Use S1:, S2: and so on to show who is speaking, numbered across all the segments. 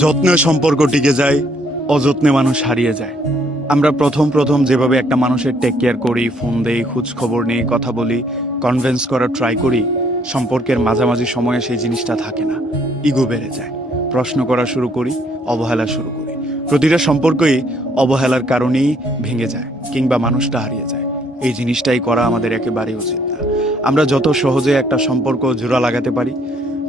S1: যত্নে সম্পর্ক টিকে যায়, অযত্নে মানুষ হারিয়ে যায়। আমরা প্রথম প্রথম যেভাবে একটা মানুষের টেক কেয়ার করি ফোন দেই খোঁজ খবর নেই, কথা বলি কনভেন্স করার ট্রাই করি, সম্পর্কের মাঝামাঝি সময়ে সেই জিনিসটা থাকে না। ইগো বেড়ে যায়। প্রশ্ন করা শুরু করি, অবহেলা শুরু করি। প্রতিটা সম্পর্কই অবহেলার কারণেই ভেঙে যায়, কিংবা মানুষটা হারিয়ে যায়। এই জিনিসটাই করা আমাদের একেবারেই উচিত না। আমরা যত সহজে একটা সম্পর্ক জোড়া লাগাতে পারি,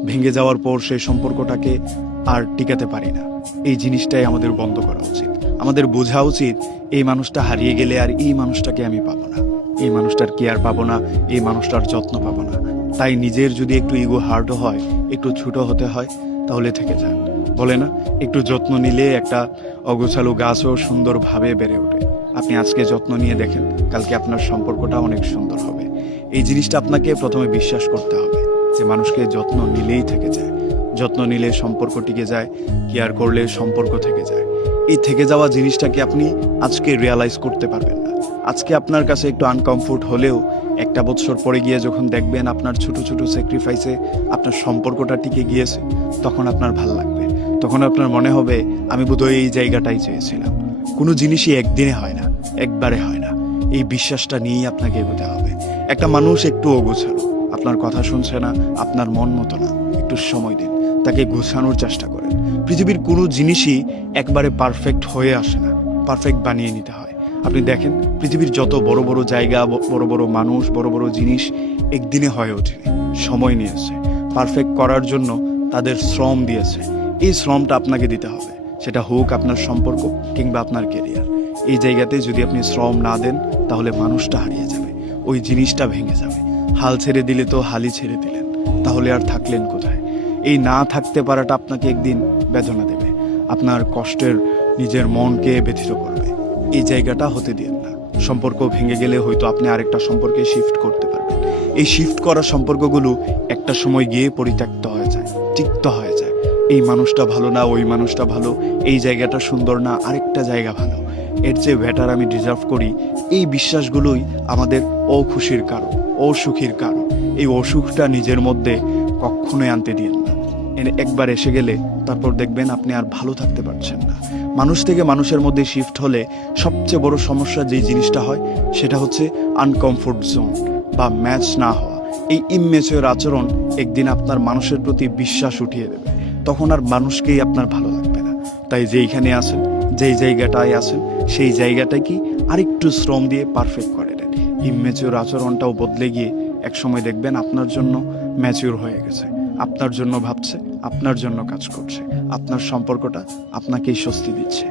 S1: ভেঙে যাওয়ার পর সেই সম্পর্কটাকে আর টিকাতে পারি না। এই জিনিসটাই আমাদের বন্ধ করা উচিত। আমাদের বোঝা উচিত, এই মানুষটা হারিয়ে গেলে আর এই মানুষটাকে আমি পাবো না। এই মানুষটার কেয়ার পাবো না, এই মানুষটার যত্ন পাবো না। তাই নিজের যদি একটু ইগো হার্টও হয়, একটু ছোট হতে হয়, তাহলে থেকে যান। বলে না, একটু যত্ন নিলে একটা অগোছালো গাছও সুন্দরভাবে বেড়ে ওঠে। আপনি আজকে যত্ন নিয়ে দেখেন, কালকে আপনার সম্পর্কটা অনেক সুন্দর হবে। এই জিনিসটা আপনাকে প্রথমে বিশ্বাস করতে হবে, যে মানুষকে যত্ন নিলেই থেকে যায়। যত্ন নিলে সম্পর্ক টিকে যায় কেয়ার করলে সম্পর্ক থেকে যায়। এই থেকে যাওয়া জিনিসটাকে আপনি আজকে রিয়ালাইজ করতে পারবেন না। আজকে আপনার কাছে একটু আনকমফোর্ট হলেও একটা বছর পরে গিয়ে যখন দেখবেন আপনার ছোট ছোট স্যাক্রিফাইসে আপনার সম্পর্কটা টিকে গিয়েছে, তখন আপনার ভালো লাগবে। তখন আপনার মনে হবে, আমি বোধহয় এই জায়গাটাই চেয়েছিলাম। কোনো জিনিসই একদিনে হয় না, একবারে হয় না। এই বিশ্বাসটা নিয়েই আপনাকে এগোতে হবে। একটা মানুষ একটু অগোছালো। আপনার কথা শুনছে না, আপনার মন মতো না। একটু সময় দিন, তাকে গোছানোর চেষ্টা করেন। পৃথিবীর কোনো জিনিসই একবারে পারফেক্ট হয়ে আসে না পারফেক্ট বানিয়ে নিতে হয়। আপনি দেখেন, পৃথিবীর যত বড় বড় জায়গা বড় বড় মানুষ, বড় বড় জিনিস একদিনে হয়ে ওঠেনি, সময় নিয়েছে। পারফেক্ট করার জন্য তাদের শ্রম দিয়েছে। এই শ্রমটা আপনাকে দিতে হবে। সেটা হোক আপনার সম্পর্ক কিংবা আপনার কেরিয়ার এই জায়গাতে যদি আপনি শ্রম না দেন, তাহলে মানুষটা হারিয়ে যাবে, ওই জিনিসটা ভেঙে যাবে। হাল ছেড়ে দিলে তো হালই ছেড়ে দিলেন। তাহলে আর থাকলেন কোথায়? এই না থাকতে পারাটা আপনাকে একদিন বেদনা দেবে। আপনার কষ্টের নিজের মনকে ব্যথিত করবে। এই জায়গাটা হতে দিন না। সম্পর্ক ভেঙে গেলে হয়তো আপনি আরেকটা সম্পর্কে শিফট করতে পারবেন। এই শিফট করা সম্পর্কগুলো একটা সময় গিয়ে পরিত্যক্ত হয়ে যায়, তিক্ত হয়ে যায়। এই মানুষটা ভালো না, ওই মানুষটা ভালো, এই জায়গাটা সুন্দর না, আরেকটা জায়গা ভালো। এর চেয়ে বেটার আমি ডিজার্ভ করি। এই বিশ্বাসগুলোই আমাদের অখুশির কারণ। অসুখীর কারণ। এই অসুখটা নিজের মধ্যে কখনোই আনতে দিন না। একবার এসে গেলে তারপর দেখবেন আপনি আর ভালো থাকতে পারছেন না। মানুষ থেকে মানুষের মধ্যে শিফট হলে সবচেয়ে বড় সমস্যা যেই জিনিসটা হয়, সেটা হচ্ছে আনকমফোর্ট জোন বা ম্যাচ না হওয়া। এই ইমেচের আচরণ একদিন আপনার মানুষের প্রতি বিশ্বাস উঠিয়ে দেবে। তখন আর মানুষকেই আপনার ভালো লাগবে না। তাই যেইখানে আছেন, যেই জায়গাটায় আছেন, সেই জায়গাটাই কি আরেকটু শ্রম দিয়ে পারফেক্ট ইমেচিওর আচরণটাও বদলে গিয়ে একসময় দেখবেন আপনার জন্য ম্যাচিওর হয়ে গেছে। আপনার জন্য ভাবছে, আপনার জন্য কাজ করছে। আপনার সম্পর্কটা আপনাকেই স্বস্তি দিচ্ছে।